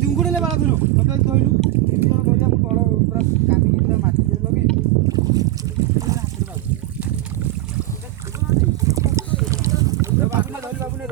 ଚିଙ୍ଗୁଡ଼ି ବାଳ ଧରୁ ମତେ କହିଲୁ 3 ଜଣ କହିଲା ମୁଁ ତଳ ପୁରା କାନ୍ଦିକି ପୁରା ମାଟି ଲଗେଇ ବାବୁନେ